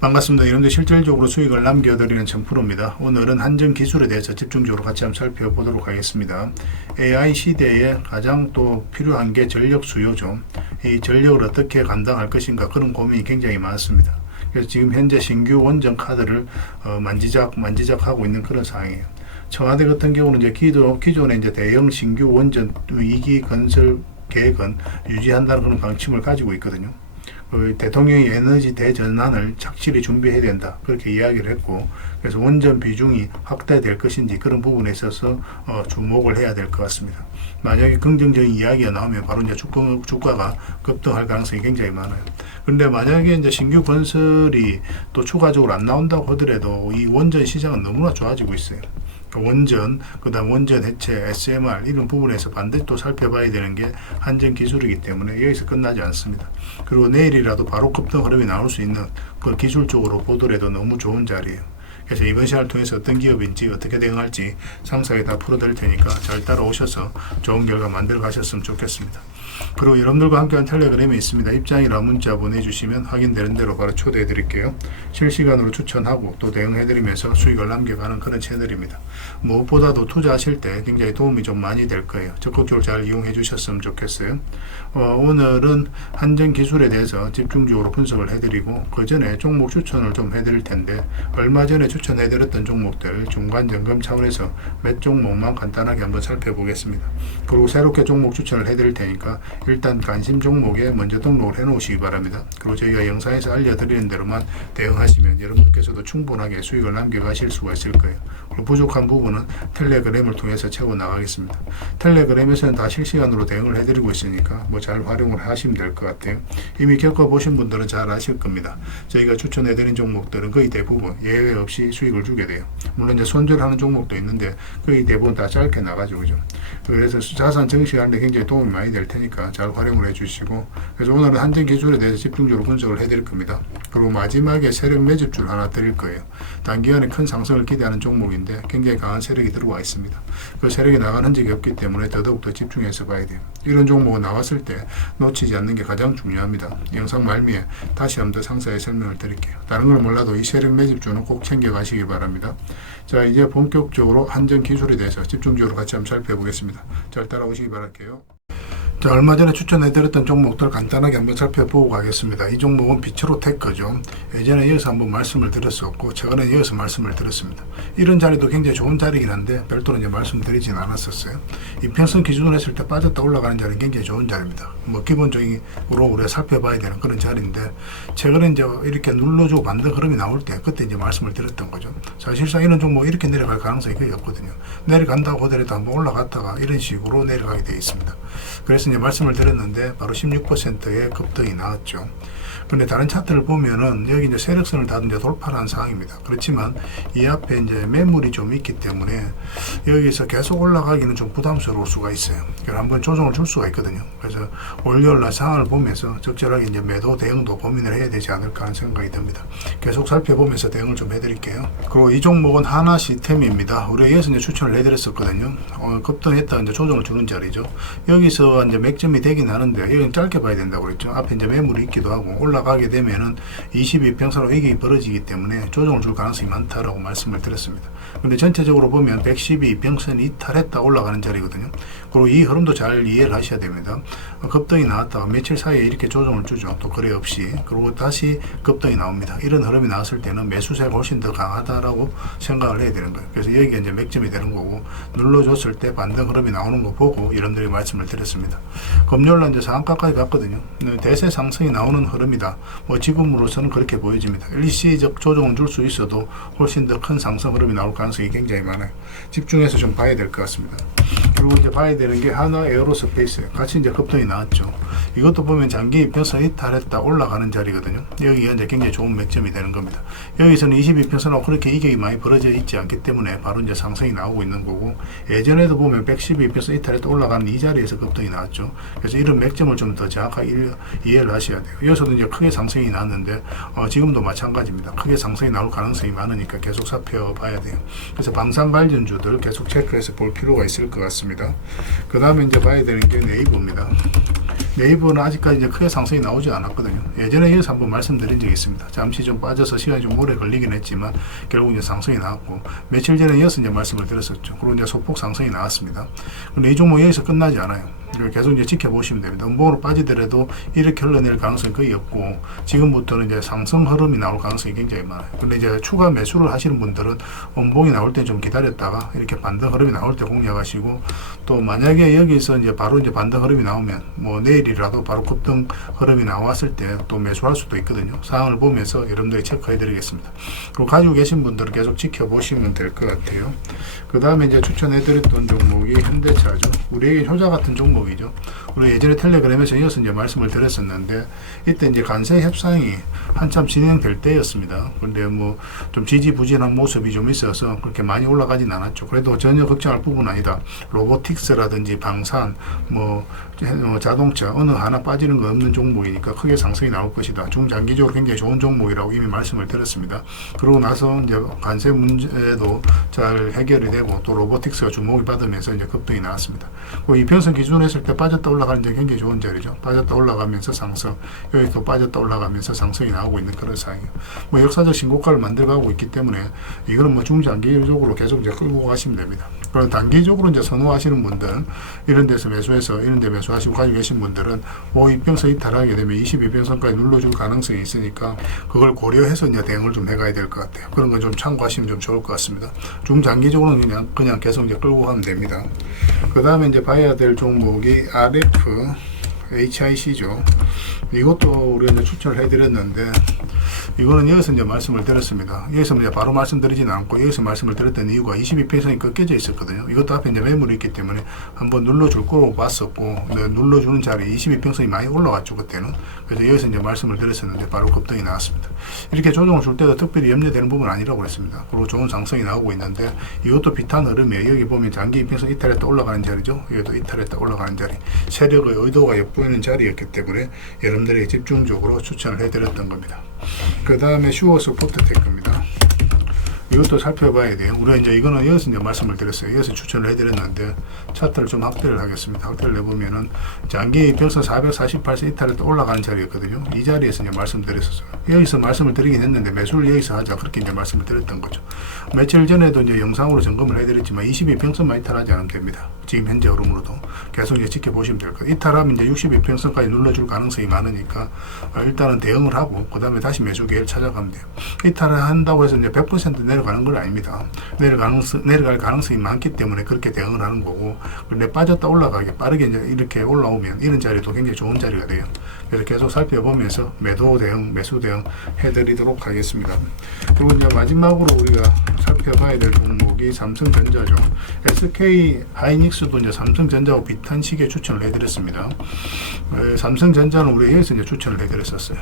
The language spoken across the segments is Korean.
반갑습니다. 여러분들 실질적으로 수익을 남겨드리는 정프로입니다. 오늘은 한전 기술에 대해서 집중적으로 같이 한번 살펴보도록 하겠습니다. AI 시대에 가장 또 필요한 게 전력 수요죠. 이 전력을 어떻게 감당할 것인가 그런 고민이 굉장히 많습니다. 그래서 지금 현재 신규 원전 카드를 만지작하고 있는 그런 상황이에요. 청와대 같은 경우는 이제 기존의 이제 대형 신규 원전 2기 건설 계획은 유지한다는 그런 방침을 가지고 있거든요. 대통령이 에너지 대전환을 착실히 준비해야 된다 그렇게 이야기를 했고, 그래서 원전 비중이 확대될 것인지 그런 부분에 있어서 주목을 해야 될 것 같습니다. 만약에 긍정적인 이야기가 나오면 바로 이제 주가가 급등할 가능성이 굉장히 많아요. 그런데 만약에 이제 신규 건설이 또 추가적으로 안 나온다고 하더라도 이 원전 시장은 너무나 좋아지고 있어요. 원전, 그 다음 원전 해체, SMR 이런 부분에서 반드시 또 살펴봐야 되는 게 한전 기술이기 때문에 여기서 끝나지 않습니다. 그리고 내일이라도 바로 급등 흐름이 나올 수 있는 그 기술적으로 보더라도 너무 좋은 자리예요. 그래서 이번 시간을 통해서 어떤 기업인지 어떻게 대응할지 상세하게 다 풀어드릴 테니까 잘 따라오셔서 좋은 결과 만들어 가셨으면 좋겠습니다. 그리고 여러분들과 함께한 텔레그램이 있습니다. 입장이나 문자 보내주시면 확인되는 대로 바로 초대해 드릴게요. 실시간으로 추천하고 또 대응해 드리면서 수익을 남겨가는 그런 채널입니다. 무엇보다도 투자하실 때 굉장히 도움이 좀 많이 될 거예요. 적극적으로 잘 이용해 주셨으면 좋겠어요. 오늘은 한전 기술에 대해서 집중적으로 분석을 해드리고 그 전에 종목 추천을 좀 해드릴 텐데, 얼마 전에 추천해드렸던 종목들 중간 점검 차원에서 몇 종목만 간단하게 한번 살펴보겠습니다. 그리고 새롭게 종목 추천을 해드릴 테니까 일단 관심 종목에 먼저 등록을 해 놓으시기 바랍니다. 그리고 저희가 영상에서 알려드리는 대로만 대응하시면 여러분께서도 충분하게 수익을 남겨가실 수가 있을 거예요. 그리고 부족한 부분은 텔레그램을 통해서 채워 나가겠습니다. 텔레그램에서는 다 실시간으로 대응을 해드리고 있으니까 뭐 잘 활용을 하시면 될 것 같아요. 이미 겪어보신 분들은 잘 아실 겁니다. 저희가 추천해드린 종목들은 거의 대부분 예외 없이 수익을 주게 돼요. 물론 이제 손절하는 종목도 있는데 거의 대부분 다 짧게 나가죠, 그죠? 그래서 자산 정식하는데 굉장히 도움이 많이 될 테니까 잘 활용을 해주시고, 그래서 오늘은 한전 기술에 대해서 집중적으로 분석을 해드릴 겁니다. 그리고 마지막에 세력 매집줄 하나 드릴 거예요. 단기간에 큰 상승을 기대하는 종목인데 굉장히 강한 세력이 들어와 있습니다. 그 세력이 나간 흔적이 없기 때문에 더더욱더 집중해서 봐야 돼요. 이런 종목은 나왔을 때 놓치지 않는 게 가장 중요합니다. 영상 말미에 다시 한번 더 상세히 설명을 드릴게요. 다른 걸 몰라도 이 세력 매집주는 꼭 챙겨가시기 바랍니다. 자, 이제 본격적으로 한전 기술에 대해서 집중적으로 같이 한번 살펴보겠습니다. 잘 따라오시기 바랄게요. 자, 얼마 전에 추천해드렸던 종목들 간단하게 한번 살펴보고 가겠습니다. 이 종목은 비츠로 테크죠. 예전에 이어서 한번 말씀을 드렸었고 최근에 이어서 말씀을 드렸습니다. 이런 자리도 굉장히 좋은 자리긴 한데 별도로 이제 말씀드리진 않았었어요. 이평선 기준으로 했을 때 빠졌다 올라가는 자리는 굉장히 좋은 자리입니다. 뭐 기본적으로 우리가 살펴봐야 되는 그런 자리인데, 최근에 이제 이렇게 눌러주고 반등 흐름이 나올 때 그때 이제 말씀을 드렸던 거죠. 사실상 이런 종목 이렇게 내려갈 가능성이 거의 없거든요. 내려간다고 하더라도 한번 올라갔다가 이런 식으로 내려가게 되어 있습니다. 그래서 이제 말씀을 드렸는데 바로 16%의 급등이 나왔죠. 그런데 다른 차트를 보면은 여기 이제 세력선을 다 이제 돌파한 상황입니다. 그렇지만 이 앞에 이제 매물이 좀 있기 때문에 여기서 계속 올라가기는 좀 부담스러울 수가 있어요. 그래서 한번 조정을 줄 수가 있거든요. 그래서 월요일날 상황을 보면서 적절하게 이제 매도 대응도 고민을 해야 되지 않을까 하는 생각이 듭니다. 계속 살펴보면서 대응을 좀 해드릴게요. 그리고 이 종목은 하나 시스템입니다. 우리가 이어서 이제 추천을 해드렸었거든요. 급등했다 이제 조정을 주는 자리죠. 여기서 이제 맥점이 되긴 하는데 여기는 짧게 봐야 된다고 그랬죠. 앞에 이제 매물이 있기도 하고 올라가게 되면은 22평선으로 이익이 벌어지기 때문에 조정을 줄 가능성이 많다라고 말씀을 드렸습니다. 근데 전체적으로 보면 112평선이 이탈했다 올라가는 자리거든요. 그리고 이 흐름도 잘 이해를 하셔야 됩니다. 급등이 나왔다가 며칠 사이에 이렇게 조정을 주죠. 또 거래 없이. 그리고 다시 급등이 나옵니다. 이런 흐름이 나왔을 때는 매수세가 훨씬 더 강하다라고 생각을 해야 되는 거예요. 그래서 여기가 이제 맥점이 되는 거고, 눌러줬을 때 반등 흐름이 나오는 거 보고 여러분들이 말씀을 드렸습니다. 금요일날 이제 상한가까지 갔거든요. 대세 상승이 나오는 흐름이다. 뭐 지금으로서는 그렇게 보여집니다. 일시적 조정은 줄 수 있어도 훨씬 더 큰 상승 흐름이 나올 가능성이 굉장히 많아요. 집중해서 좀 봐야 될 것 같습니다. 그리고 이제 봐야 되는 게 하나 에어로스페이스 같이 이제 급등이 나왔죠. 이것도 보면 장기 이평선 이탈했다 올라가는 자리거든요. 여기가 이제 굉장히 좋은 맥점이 되는 겁니다. 여기서는 22평선하고 그렇게 이격이 많이 벌어져 있지 않기 때문에 바로 이제 상승이 나오고 있는 거고, 예전에도 보면 112평선 이탈했다 올라가는 이 자리에서 급등이 나왔죠. 그래서 이런 맥점을 좀 더 정확하게 이해를 하셔야 돼요. 여기서도 이제 크게 상승이 나왔는데 지금도 마찬가지입니다. 크게 상승이 나올 가능성이 많으니까 계속 살펴봐야 돼요. 그래서 방산 관련주들 계속 체크해서 볼 필요가 있을 것 같습니다. 그 다음에 이제 봐야 되는 게 네이버입니다. 네이버는 아직까지 이제 크게 상승이 나오지 않았거든요. 예전에 이어서 한번 말씀드린 적이 있습니다. 잠시 좀 빠져서 시간이 좀 오래 걸리긴 했지만 결국 이제 상승이 나왔고, 며칠 전에 이어서 이제 말씀을 드렸었죠. 그리고 이제 소폭 상승이 나왔습니다. 근데 이 종목 여기서 끝나지 않아요. 계속 이제 지켜보시면 됩니다. 음봉으로 빠지더라도 이렇게 흘러낼 가능성이 거의 없고, 지금부터는 이제 상승 흐름이 나올 가능성이 굉장히 많아요. 근데 이제 추가 매수를 하시는 분들은 음봉이 나올 때 좀 기다렸다가 이렇게 반등 흐름이 나올 때 공략하시고, 또 만약에 여기서 이제 바로 이제 반등 흐름이 나오면 뭐 내일이라도 바로 급등 흐름이 나왔을 때 또 매수할 수도 있거든요. 상황을 보면서 여러분들이 체크해 드리겠습니다. 그리고 가지고 계신 분들은 계속 지켜보시면 될 것 같아요. 그 다음에 이제 추천해 드렸던 종목이 현대차죠. 우리에게 효자 같은 종목이죠. 우리 예전에 텔레그램에서 이어서 이제 말씀을 드렸었는데, 이때 이제 관세 협상이 한참 진행될 때였습니다. 그런데 뭐 좀 지지부진한 모습이 좀 있어서 그렇게 많이 올라가진 않았죠. 그래도 전혀 걱정할 부분은 아니다. 로보틱스라든지 방산, 뭐 자동차 어느 하나 빠지는 거 없는 종목이니까 크게 상승이 나올 것이다. 중장기적으로 굉장히 좋은 종목이라고 이미 말씀을 드렸습니다. 그러고 나서 이제 관세 문제도 잘 해결이 되고, 또 로보틱스가 주목이 받으면서 이제 급등이 나왔습니다. 그 이평선 기준으로 했을 때 빠졌다 올라가는 게 굉장히 좋은 자리죠. 빠졌다 올라가면서 상승, 여기 또 빠졌다 올라가면서 상승이 나오고 있는 그런 상황이에요. 뭐 역사적 신고가를 만들어가고 있기 때문에 이거는 뭐 중장기적으로 계속 이제 끌고 가시면 됩니다. 그리고 단기적으로 이제 선호하시는 분들, 이런 데서 매수해서 이런 데 매수하시고 가지고 계신 분들은 뭐 이평선 이탈하게 되면 22평선까지 눌러줄 가능성이 있으니까 그걸 고려해서 이제 대응을 좀 해가야 될 것 같아요. 그런 건 좀 참고하시면 좀 좋을 것 같습니다. 중장기적으로는 그냥 계속 이제 끌고 가면 됩니다. 그 다음에 이제 봐야 될 종목이 RF HIC죠. 이것도 우리가 이제 추천을 해드렸는데, 이거는 여기서 이제 말씀을 드렸습니다. 여기서 이제 바로 말씀드리지는 않고, 여기서 말씀을 드렸던 이유가 22평선이 꺾여져 있었거든요. 이것도 앞에 이제 매물이 있기 때문에 한번 눌러줄 거로 봤었고, 눌러주는 자리 22평선이 많이 올라왔죠, 그때는. 그래서 여기서 이제 말씀을 드렸었는데 바로 급등이 나왔습니다. 이렇게 조정을 줄 때도 특별히 염려되는 부분은 아니라고 했습니다. 그리고 좋은 상승이 나오고 있는데, 이것도 비슷한 흐름이에요. 여기 보면 장기 이평선 이탈했다 올라가는 자리죠. 여기도 이탈했다 올라가는 자리. 세력의 의도가 엿보이는 자리였기 때문에 여러분들에게 집중적으로 추천을 해드렸던 겁니다. 그 다음에 슈어스 포트테크입니다. 이것도 살펴봐야 돼요. 우리가 이제 이거는 여기서 이제 말씀을 드렸어요. 여기서 추천을 해드렸는데, 차트를 좀 확대를 하겠습니다. 확대를 해보면은 장기 평선 448선 이탈을 또 올라가는 자리였거든요. 이 자리에서 이제 말씀드렸었어요. 여기서 말씀을 드리긴 했는데 매수를 여기서 하자, 그렇게 이제 말씀을 드렸던 거죠. 며칠 전에도 이제 영상으로 점검을 해드렸지만 22평선만 이탈하지 않으면 됩니다. 지금 현재 흐름으로도 계속 이제 지켜보시면 될 거예요. 이탈하면 이제 62평선까지 눌러줄 가능성이 많으니까 일단은 대응을 하고 그 다음에 다시 매수 기회를 찾아가면 돼요. 이탈을 한다고 해서 이제 100% 내려가는 건 아닙니다. 내려갈 가능성이 많기 때문에 그렇게 대응을 하는 거고, 근데 빠졌다 올라가게 빠르게 이제 이렇게 올라오면 이런 자리도 굉장히 좋은 자리가 돼요. 그래서 계속 살펴보면서 매도 대응, 매수 대응 해드리도록 하겠습니다. 그리고 이제 마지막으로 우리가 살펴봐야 될 종목이 삼성전자죠. SK 하이닉스도 이제 삼성전자하고 비슷한 시기에 추천을 해드렸습니다. 삼성전자는 우리 여기서 이제 추천을 해드렸었어요.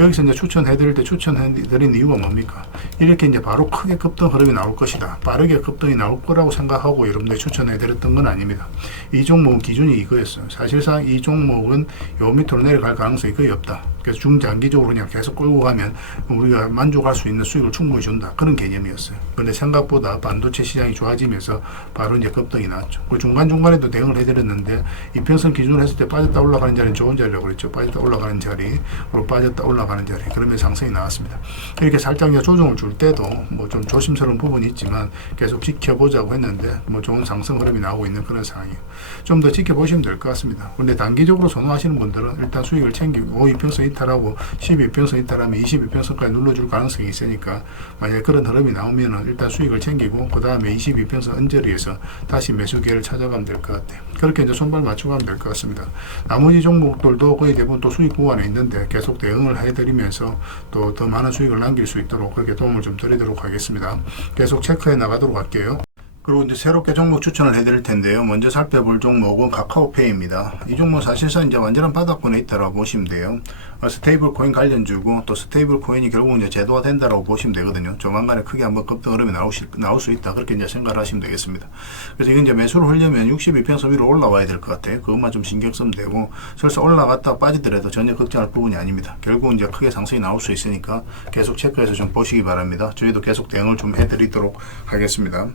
여기서 이제 추천해드릴 때 추천해드린 이유가 뭡니까? 이렇게 이제 바로 크게 급등 흐름이 나올 것이다, 빠르게 급등이 나올 거라고 생각하고 여러분들이 추천해드렸던 건 아닙니다. 이 종목은 기준이 이거였어요. 사실상 이 종목은 요 밑으로 내려갈 가능성이 거의 없다. 그래서 중장기적으로 그냥 계속 끌고 가면 우리가 만족할 수 있는 수익을 충분히 준다, 그런 개념이었어요. 그런데 생각보다 반도체 시장이 좋아지면서 바로 이제 급등이 나왔죠. 그리고 중간중간에도 대응을 해드렸는데, 이평선 기준으로 했을 때 빠졌다 올라가는 자리는 좋은 자리라고 그랬죠. 빠졌다 올라가는 자리, 그리고 빠졌다 올라가는 자리, 그러면 상승이 나왔습니다. 이렇게 살짝 조정을 줄 때도 뭐 좀 조심스러운 부분이 있지만 계속 지켜보자고 했는데 뭐 좋은 상승 흐름이 나오고 있는 그런 상황이에요. 좀 더 지켜보시면 될 것 같습니다. 그런데 단기적으로 선호하시는 분들은 일단 수익을 챙기고, 5이평선 이탈하고 12평선 이탈하면 22평선까지 눌러줄 가능성이 있으니까 만약에 그런 흐름이 나오면 일단 수익을 챙기고 그 다음에 22평선 언저리에서 다시 매수 기회를 찾아가면 될 것 같아요. 그렇게 이제 손발 맞추고 가면 될 것 같습니다. 나머지 종목들도 거의 대부분 또 수익 구간에 있는데 계속 대응을 해드리면서 또 더 많은 수익을 남길 수 있도록 그렇게 도움을 좀 드리도록 하겠습니다. 계속 체크해 나가도록 할게요. 그리고 이제 새롭게 종목 추천을 해드릴 텐데요. 먼저 살펴볼 종목은 카카오페이입니다. 이 종목 사실상 이제 완전한 바닥권에 있다라고 보시면 돼요. 스테이블 코인 관련주고 또 스테이블 코인이 결국 이제 제도화 된다라고 보시면 되거든요. 조만간에 크게 한번 급등 흐름이 나올 수 있다. 그렇게 이제 생각을 하시면 되겠습니다. 그래서 이건 이제 매수를 하려면 62평선 위로 올라와야 될 것 같아요. 그것만 좀 신경 쓰면 되고, 설사 올라갔다 빠지더라도 전혀 걱정할 부분이 아닙니다. 결국 이제 크게 상승이 나올 수 있으니까 계속 체크해서 좀 보시기 바랍니다. 저희도 계속 대응을 좀 해드리도록 하겠습니다.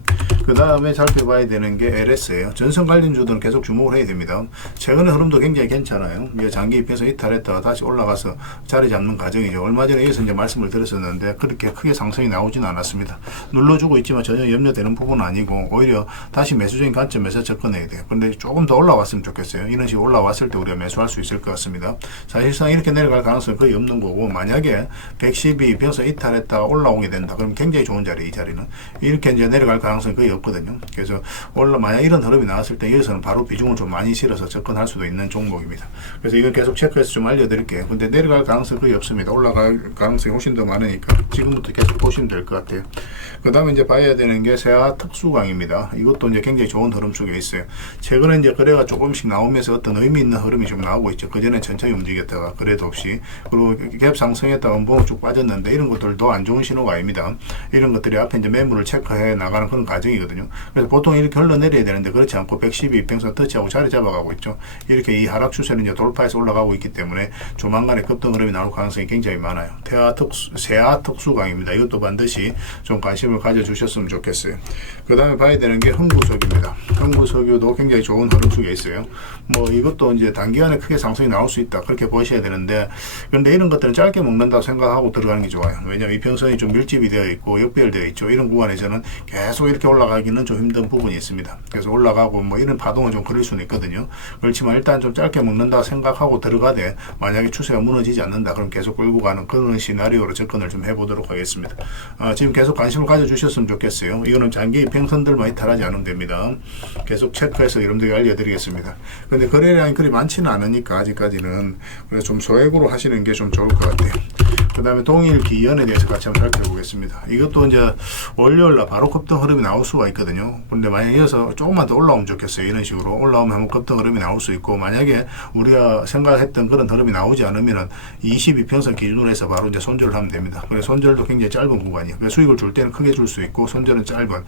그 다음에 살펴봐야 되는 게 LS예요. 전선 관련주들은 계속 주목을 해야 됩니다. 최근의 흐름도 굉장히 괜찮아요. 장기 입에서 이탈했다가 다시 올라가서 자리 잡는 과정이죠. 얼마 전에 여기서 이제 말씀을 드렸었는데 그렇게 크게 상승이 나오지는 않았습니다. 눌러주고 있지만 전혀 염려되는 부분은 아니고 오히려 다시 매수적인 관점에서 접근해야 돼요. 그런데 조금 더 올라왔으면 좋겠어요. 이런 식으로 올라왔을 때 우리가 매수할 수 있을 것 같습니다. 사실상 이렇게 내려갈 가능성은 거의 없는 거고, 만약에 112평선 이탈했다가 올라오게 된다. 그럼 굉장히 좋은 자리, 이 자리는 이렇게 이제 내려갈 가능성이 거의 없거든요. 그래서 만약 이런 흐름이 나왔을 때 여기서는 바로 비중을 좀 많이 실어서 접근할 수도 있는 종목입니다. 그래서 이건 계속 체크해서 좀 알려드릴게요. 근데 내려갈 가능성이 거의 없습니다. 올라갈 가능성이 훨씬 더 많으니까 지금부터 계속 보시면 될 것 같아요. 그 다음에 이제 봐야 되는 게 세아 특수광입니다. 이것도 이제 굉장히 좋은 흐름 속에 있어요. 최근에 이제 거래가 조금씩 나오면서 어떤 의미 있는 흐름이 좀 나오고 있죠. 그전에 천천히 움직였다가 거래도 없이, 그리고 갭 상승했다가 음봉 쭉 빠졌는데 이런 것들도 안 좋은 신호가 아닙니다. 이런 것들이 앞에 이제 매물을 체크해 나가는 그런 과정이거든요. 그래서 보통 이렇게 흘러내려야 되는데 그렇지 않고 112평선 터치하고 자리 잡아가고 있죠. 이렇게 이 하락 추세는 이제 돌파해서 올라가고 있기 때문에 조만간에 급등 흐름이 나올 가능성이 굉장히 많아요. 세아 특수광입니다. 이것도 반드시 좀 관심을 가져주셨으면 좋겠어요. 그 다음에 봐야 되는 게 흥구석유입니다. 흥구석유도 굉장히 좋은 흐름 속에 있어요. 이것도 이제 단기간에 크게 상승이 나올 수 있다. 그렇게 보셔야 되는데, 그런데 이런 것들은 짧게 먹는다고 생각하고 들어가는 게 좋아요. 왜냐하면 이평선이 좀 밀집이 되어 있고 역배열되어 있죠. 이런 구간에서는 계속 이렇게 올라가기는 좀 힘든 부분이 있습니다. 그래서 올라가고 이런 파동을 좀 그릴 수는 있거든요. 그렇지만 일단 좀 짧게 먹는다 생각하고 들어가되, 만약에 추세가 무너지지 않는다 그럼 계속 끌고 가는 그런 시나리오로 접근을 좀 해보도록 하겠습니다. 지금 계속 관심을 가져주셨으면 좋겠어요. 이거는 장기 이평선들만 이탈하지 않으면 됩니다. 계속 체크해서 여러분들에게 알려드리겠습니다. 근데 거래량이 그리 많지는 않으니까 아직까지는, 그래서 좀 소액으로 하시는 게 좀 좋을 것 같아요. 그 다음에 동일기연에 대해서 같이 한번 살펴보겠습니다. 이것도 이제 월요일날 바로 급등 흐름이 나올 수가 있거든요. 근데 만약에 이어서 조금만 더 올라오면 좋겠어요. 이런 식으로 올라오면 한번 급등 흐름이 나올 수 있고, 만약에 우리가 생각했던 그런 흐름이 나오지 않으면은 22평선 기준으로 해서 바로 이제 손절을 하면 됩니다. 그래서 손절도 굉장히 짧은 구간이에요. 그래서 수익을 줄 때는 크게 줄 수 있고, 손절은 짧은,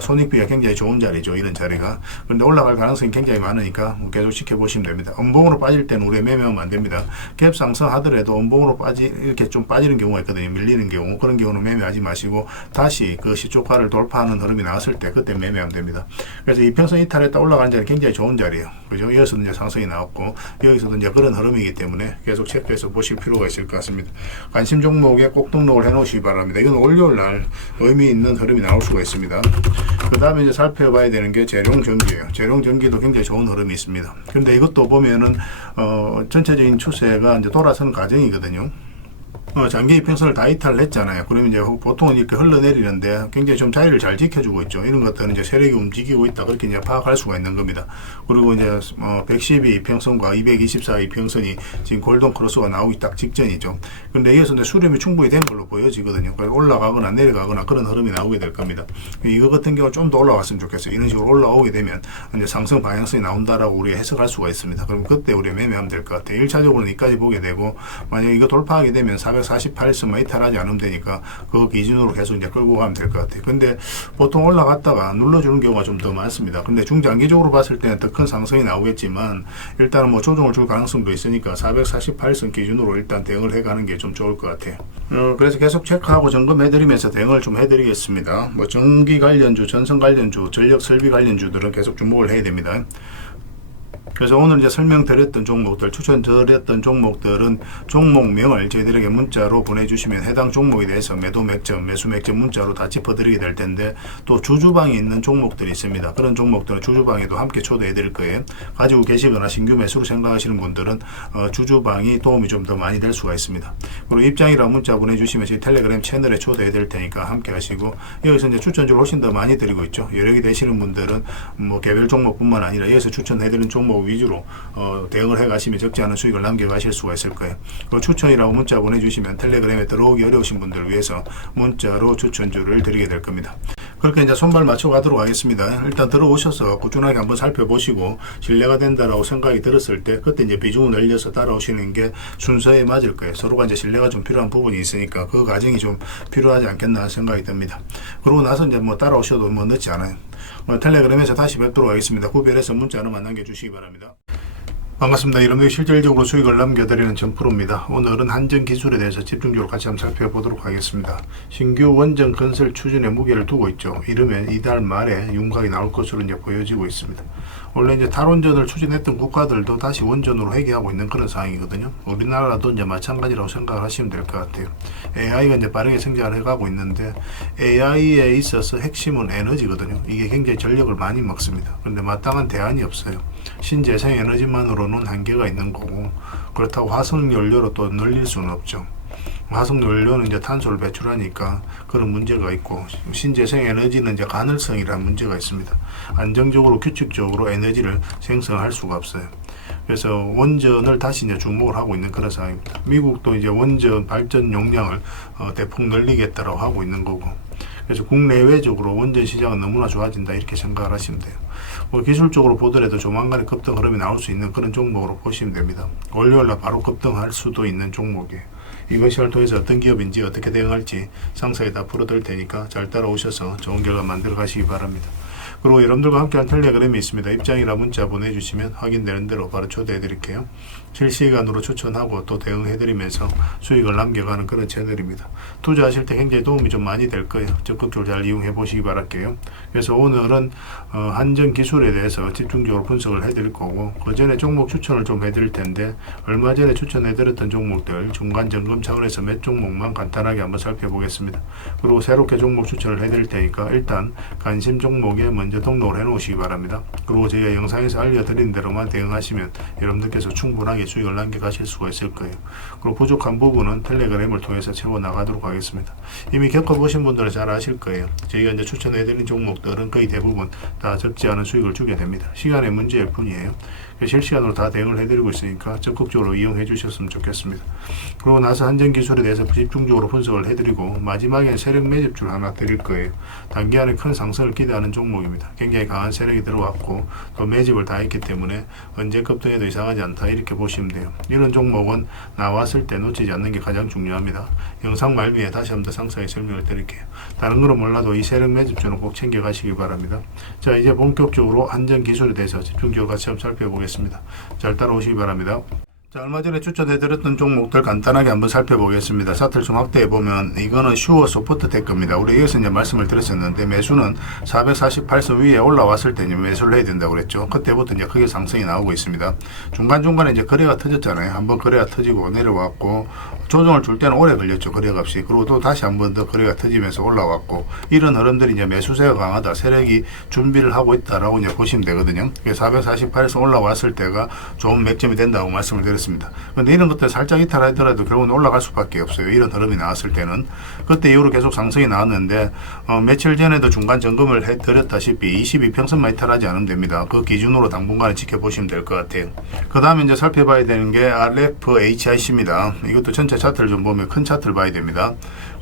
손익비가 굉장히 좋은 자리죠. 이런 자리가. 그런데 올라갈 가능성이 굉장히 많으니까 계속 지켜보시면 됩니다. 음봉으로 빠질 때는 우리가 매매하면 안 됩니다. 갭 상승하더라도 음봉으로 이렇게 좀 빠지는 경우가 있거든요. 밀리는 경우. 그런 경우는 매매하지 마시고 다시 그 시초가를 돌파하는 흐름이 나왔을 때 그때 매매하면 됩니다. 그래서 이평선 이탈했다 올라가는 자리 굉장히 좋은 자리예요. 그죠? 여기서도 이제 상승이 나왔고 여기서도 이제 그런 흐름이기 때문에 계속 체크해서 보실 필요가 있을 것 같습니다. 관심 종목에 꼭 등록을 해 놓으시기 바랍니다. 이건 월요일 날 의미 있는 흐름이 나올 수가 있습니다. 그 다음에 이제 살펴봐야 되는 게 재룡전기예요. 재룡전기도 굉장히 좋은 흐름이 있습니다. 그런데 이것도 보면은 전체적인 추세가 이제 돌아서는 과정이거든요. 장기 이평선을 다 이탈을 했잖아요. 그러면 이제 보통은 이렇게 흘러내리는데 굉장히 좀 자리를 잘 지켜주고 있죠. 이런 것들은 이제 세력이 움직이고 있다. 그렇게 이제 파악할 수가 있는 겁니다. 그리고 이제 112 이평선과 224 이평선이 지금 골든 크로스가 나오기 딱 직전이죠. 그런데 여기서 이제 수렴이 충분히 된 걸로 보여지거든요. 그래서 올라가거나 내려가거나 그런 흐름이 나오게 될 겁니다. 이거 같은 경우는 좀 더 올라왔으면 좋겠어요. 이런 식으로 올라오게 되면 이제 상승 방향성이 나온다라고 우리가 해석할 수가 있습니다. 그럼 그때 우리가 매매하면 될 것 같아요. 1차적으로는 이까지 보게 되고, 만약에 이거 돌파하게 되면 448선만 이탈하지 않으면 되니까 그 기준으로 계속 이제 끌고 가면 될 것 같아요. 근데 보통 올라갔다가 눌러주는 경우가 좀 더 많습니다. 근데 중장기적으로 봤을 때는 더 큰 상승이 나오겠지만 일단은 뭐 조정을 줄 가능성도 있으니까 448선 기준으로 일단 대응을 해가는 게 좀 좋을 것 같아요. 그래서 계속 체크하고 점검해드리면서 대응을 좀 해드리겠습니다. 뭐 전기 관련주, 전선 관련주, 전력 설비 관련주들은 계속 주목을 해야 됩니다. 그래서 오늘 이제 설명드렸던 종목들, 추천드렸던 종목들은 종목명을 저희들에게 문자로 보내주시면 해당 종목에 대해서 매도 맥점, 매수 맥점 문자로 다 짚어드리게 될 텐데, 또 주주방에 있는 종목들이 있습니다. 그런 종목들은 주주방에도 함께 초대해 드릴 거예요. 가지고 계시거나 신규 매수로 생각하시는 분들은 주주방이 도움이 좀 더 많이 될 수가 있습니다. 그리고 입장이라 문자 보내주시면 저희 텔레그램 채널에 초대해 드릴 테니까 함께 하시고, 여기서 이제 추천주를 훨씬 더 많이 드리고 있죠. 여력이 되시는 분들은 뭐 개별 종목뿐만 아니라 여기서 추천해 드리는 종목 위주로 대응을 해가시면 적지 않은 수익을 남겨가실 수가 있을 거예요. 추천이라고 문자 보내주시면 텔레그램에 들어오기 어려우신 분들을 위해서 문자로 추천주를 드리게 될 겁니다. 그렇게 이제 손발 맞춰 가도록 하겠습니다. 일단 들어오셔서 꾸준하게 한번 살펴보시고 신뢰가 된다라고 생각이 들었을 때 그때 이제 비중을 늘려서 따라오시는 게 순서에 맞을 거예요. 서로가 이제 신뢰가 좀 필요한 부분이 있으니까 그 과정이 좀 필요하지 않겠나 생각이 듭니다. 그러고 나서 이제 뭐 따라오셔도 뭐 늦지 않아요. 텔레그램에서 다시 뵙도록 하겠습니다. 구별해서 문자 하나만 남겨주시기 바랍니다. 반갑습니다. 여러분들 실질적으로 수익을 남겨드리는 전프로입니다. 오늘은 한전 기술에 대해서 집중적으로 같이 한번 살펴보도록 하겠습니다. 신규 원전 건설 추진에 무게를 두고 있죠. 이르면 이달 말에 윤곽이 나올 것으로 이제 보여지고 있습니다. 원래 이제 탈원전을 추진했던 국가들도 다시 원전으로 회귀하고 있는 그런 상황이거든요. 우리나라도 이제 마찬가지라고 생각을 하시면 될 것 같아요. AI가 이제 빠르게 성장을 해가고 있는데 AI에 있어서 핵심은 에너지거든요. 이게 굉장히 전력을 많이 먹습니다. 그런데 마땅한 대안이 없어요. 신재생 에너지만으로는 한계가 있는 거고, 그렇다고 화석 연료로 또 늘릴 수는 없죠. 화석 연료는 이제 탄소를 배출하니까 그런 문제가 있고, 신재생 에너지는 이제 가능성이라는 문제가 있습니다. 안정적으로 규칙적으로 에너지를 생성할 수가 없어요. 그래서 원전을 다시 이제 주목을 하고 있는 그런 상황입니다. 미국도 이제 원전 발전 용량을 대폭 늘리겠다라고 하고 있는 거고, 그래서 국내외적으로 원전 시장은 너무나 좋아진다 이렇게 생각을 하시면 돼요. 기술적으로 보더라도 조만간에 급등 흐름이 나올 수 있는 그런 종목으로 보시면 됩니다. 월요일날 바로 급등할 수도 있는 종목이에요. 이번 시간을 통해서 어떤 기업인지 어떻게 대응할지 상세히 다 풀어드릴 테니까 잘 따라오셔서 좋은 결과 만들어 가시기 바랍니다. 그리고 여러분들과 함께한 텔레그램이 있습니다. 입장이나 문자 보내주시면 확인되는 대로 바로 초대해 드릴게요. 실시간으로 추천하고 또 대응해 드리면서 수익을 남겨가는 그런 채널입니다. 투자하실 때 굉장히 도움이 좀 많이 될 거예요. 적극적으로 잘 이용해 보시기 바랄게요. 그래서 오늘은 한전 기술에 대해서 집중적으로 분석을 해 드릴 거고, 그 전에 종목 추천을 좀 해 드릴 텐데, 얼마 전에 추천해 드렸던 종목들 중간 점검 차원에서 몇 종목만 간단하게 한번 살펴보겠습니다. 그리고 새롭게 종목 추천을 해 드릴 테니까 일단 관심 종목에 먼저 등록을 해 놓으시기 바랍니다. 그리고 저희가 영상에서 알려드린 대로만 대응하시면 여러분들께서 충분하게 수익을 남겨가실 수가 있을 거예요. 그리고 부족한 부분은 텔레그램을 통해서 채워나가도록 하겠습니다. 이미 겪어보신 분들은 잘 아실 거예요. 저희가 이제 추천해드린 종목들은 거의 대부분 다 적지 않은 수익을 주게 됩니다. 시간의 문제일 뿐이에요. 실시간으로 다 대응을 해드리고 있으니까 적극적으로 이용해 주셨으면 좋겠습니다. 그러고 나서 한전기술에 대해서 집중적으로 분석을 해드리고, 마지막엔 세력 매집줄 하나 드릴 거예요. 단기간에 큰 상승을 기대하는 종목입니다. 굉장히 강한 세력이 들어왔고 또 매집을 다 했기 때문에 언제 급등해도 이상하지 않다 이렇게 보시면 돼요. 이런 종목은 나왔을 때 놓치지 않는 게 가장 중요합니다. 영상 말미에 다시 한번 더 상세히 설명을 드릴게요. 다른 거는 몰라도 이 세력 매집줄은 꼭 챙겨 가시기 바랍니다. 자, 이제 본격적으로 한전기술에 대해서 집중적으로 같이 한번 살펴보겠습니다. 잘 따라오시기 바랍니다. 자, 얼마 전에 추천해드렸던 종목들 간단하게 한번 살펴보겠습니다. 차트를 좀 확대해보면 이거는 슈어 소프트 테크입니다. 우리 여기서 이제 말씀을 드렸었는데, 매수는 448선 위에 올라왔을 때 이제 매수를 해야 된다고 그랬죠. 그때부터 이제 크게 상승이 나오고 있습니다. 중간중간에 이제 거래가 터졌잖아요. 한번 거래가 터지고 내려왔고, 조정을 줄 때는 오래 걸렸죠. 거래값이. 그리고 또 다시 한번 더 거래가 터지면서 올라왔고, 이런 흐름들이 이제 매수세가 강하다, 세력이 준비를 하고 있다라고 이제 보시면 되거든요. 448에서 올라왔을 때가 좋은 맥점이 된다고 말씀을 드렸습니다. 그런데 이런 것들 살짝 이탈하더라도 결국은 올라갈 수밖에 없어요. 이런 흐름이 나왔을 때는. 그때 이후로 계속 상승이 나왔는데, 며칠 전에도 중간 점검을 해드렸다시피 22평선만 이탈하지 않으면 됩니다. 그 기준으로 당분간은 지켜보시면 될 것 같아요. 그 다음에 이제 살펴봐야 되는 게 RFHIC입니다. 이것도 전체 차트를 좀 보면 큰 차트를 봐야 됩니다.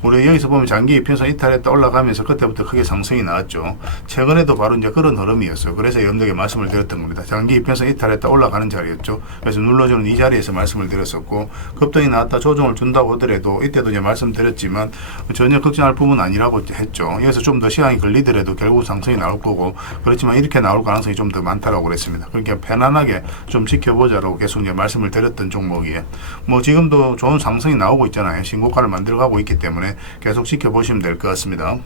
우리 여기서 보면 장기 이평선 이탈했다 올라가면서 그때부터 크게 상승이 나왔죠. 최근에도 바로 이제 그런 흐름이었어요. 그래서 여러분들에게 말씀을 드렸던 겁니다. 장기 이평선 이탈했다 올라가는 자리였죠. 그래서 눌러주는 이 자리에서 말씀을 드렸었고, 급등이 나왔다 조정을 준다고 하더라도 이때도 이제 말씀드렸지만 전혀 걱정할 부분은 아니라고 했죠. 여기서 좀 더 시간이 걸리더라도 결국 상승이 나올 거고, 그렇지만 이렇게 나올 가능성이 좀 더 많다라고 그랬습니다. 그러니까 편안하게 좀 지켜보자라고 계속 이제 말씀을 드렸던 종목이에요. 뭐 지금도 좋은 상승이 나오고 있잖아요. 신고가를 만들어가고 있기 때문에 계속 지켜보시면 될 것 같습니다.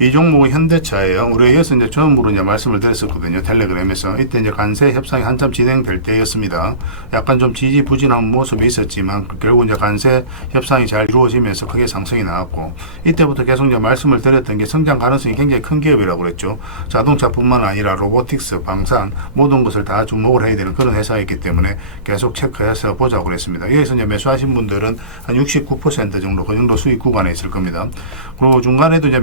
이 종목은 현대차예요. 우리가 이어서 이제 처음으로 이제 말씀을 드렸었거든요. 텔레그램에서. 이때 이제 관세 협상이 한참 진행될 때였습니다. 약간 좀 지지부진한 모습이 있었지만 결국 이제 관세 협상이 잘 이루어지면서 크게 상승이 나왔고, 이때부터 계속 이제 말씀을 드렸던 게 성장 가능성이 굉장히 큰 기업이라고 그랬죠. 자동차뿐만 아니라 로보틱스, 방산 모든 것을 다 주목을 해야 되는 그런 회사이기 때문에 계속 체크해서 보자고 그랬습니다. 여기서 이제 매수하신 분들은 한 69% 정도 그 정도 수익 구간에 있을 겁니다. 그리고 중간에도 이제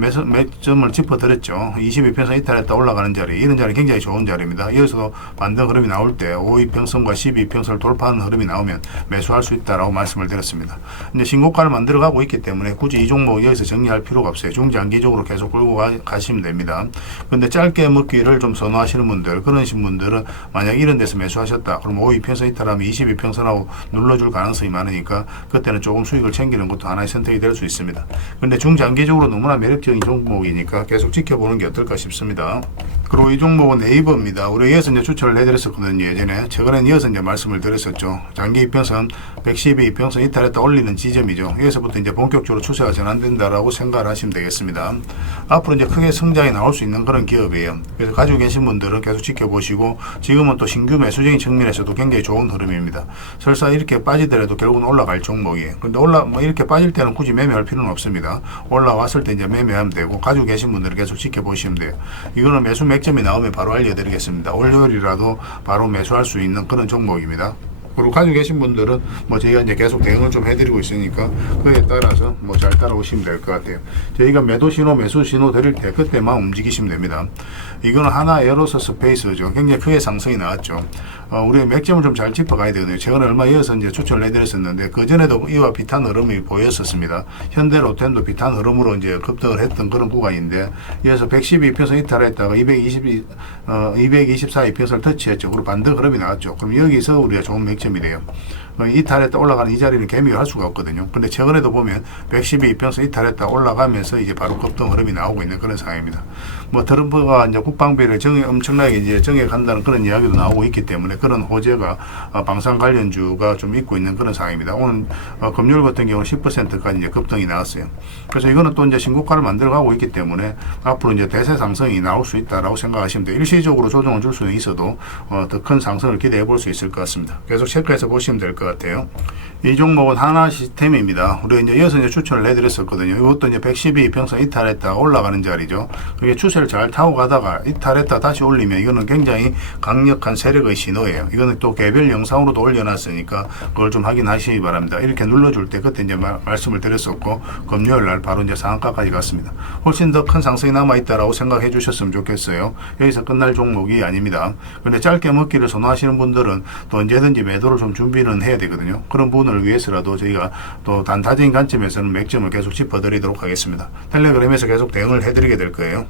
점을 짚어드렸죠. 22평선 이탈했다 올라가는 자리, 이런 자리 굉장히 좋은 자리입니다. 여기서도 반등 흐름이 나올 때 5위평선과 12평선을 돌파하는 흐름이 나오면 매수할 수 있다라고 말씀을 드렸습니다. 이제 신고가를 만들어가고 있기 때문에 굳이 이 종목 여기서 정리할 필요가 없어요. 중장기적으로 계속 끌고 가시면 됩니다. 근데 짧게 먹기를 좀 선호하시는 분들, 그러신 분들은 만약 이런 데서 매수하셨다, 그럼 5위평선 이탈하면 22평선하고 눌러줄 가능성이 많으니까 그때는 조금 수익을 챙기는 것도 하나의 선택이 될 수 있습니다. 근데 중장기적으로 너무나 매력적인 종목이니까 계속 지켜보는 게 어떨까 싶습니다. 그리고 이 종목은 네이버입니다. 우리 이어서 이제 추천을 해드렸었거든요. 예전에 최근에 이어서 이제 말씀을 드렸었죠. 장기 이평선 112 이평선 이탈했다 올리는 지점이죠. 여기서부터 이제 본격적으로 추세가 전환된다라고 생각을 하시면 되겠습니다. 앞으로 이제 크게 성장이 나올 수 있는 그런 기업이에요. 그래서 가지고 계신 분들은 계속 지켜보시고, 지금은 또 신규 매수적인 측면에서도 굉장히 좋은 흐름입니다. 설사 이렇게 빠지더라도 결국은 올라갈 종목이에요. 근데 이렇게 빠질 때는 굳이 매매할 필요는 없습니다. 올라왔을 때 이제 매매하면 되고, 가지고 계신 분들은 계속 지켜보시면 돼요. 이거는 매수 맥점이 나오면 바로 알려드리겠습니다. 월요일이라도 바로 매수할 수 있는 그런 종목입니다. 그리고 가지고 계신 분들은 저희가 이제 계속 대응을 좀 해드리고 있으니까 그에 따라서 잘 따라오시면 될 것 같아요. 저희가 매도 신호, 매수 신호 드릴 때 그때만 움직이시면 됩니다. 이거는 하나 에어로서 스페이스죠. 굉장히 크게 상승이 나왔죠. 우리가 맥점을 좀 잘 짚어가야 되거든요. 최근에 얼마 이어서 이제 추천을 해드렸었는데, 그 전에도 이와 비슷한 흐름이 보였었습니다. 현대로템도 비슷한 흐름으로 이제 급등을 했던 그런 구간인데, 이어서 112평선 이탈했다가 224 이평선을 터치했죠. 그리고 반등 흐름이 나왔죠. 그럼 여기서 우리가 좋은 맥점이 돼요. 이탈했다 올라가는 이 자리는 개미가 할 수가 없거든요. 근데 최근에도 보면 112평선 이탈했다 올라가면서 이제 바로 급등 흐름이 나오고 있는 그런 상황입니다. 트럼프가 이제 국방비를 엄청나게 이제 정해간다는 그런 이야기도 나오고 있기 때문에 그런 호재가 방산 관련주가 좀 있고 있는 그런 상황입니다. 오늘 금요일 같은 경우는 10%까지 이제 급등이 나왔어요. 그래서 이거는 또 이제 신고가를 만들어가고 있기 때문에 앞으로 이제 대세 상승이 나올 수 있다라고 생각하시면 돼요. 일시적으로 조정을 줄 수는 있어도 더 큰 상승을 기대해 볼 수 있을 것 같습니다. 계속 체크해서 보시면 될 것 같아요. 이 종목은 하나 시스템입니다. 우리가 이제 이어서 이제 추천을 해드렸었거든요. 이것도 이제 112평선 이탈했다가 올라가는 자리죠. 그게 추세를 잘 타고 가다가 이탈했다 다시 올리면 이거는 굉장히 강력한 세력의 신호예요. 이거는 또 개별 영상으로도 올려놨으니까 그걸 좀 확인하시기 바랍니다. 이렇게 눌러줄 때 그때 이제 말씀을 드렸었고, 금요일 날 바로 이제 상한가까지 갔습니다. 훨씬 더 큰 상승이 남아있다라고 생각해 주셨으면 좋겠어요. 여기서 끝날 종목이 아닙니다. 근데 짧게 먹기를 선호하시는 분들은 또 언제든지 매도를 좀 준비는 해야 되거든요. 그런 부분을 위해서라도 저희가 또 단타적인 관점에서는 맥점을 계속 짚어드리도록 하겠습니다. 텔레그램에서 계속 대응을 해드리게 될 거예요.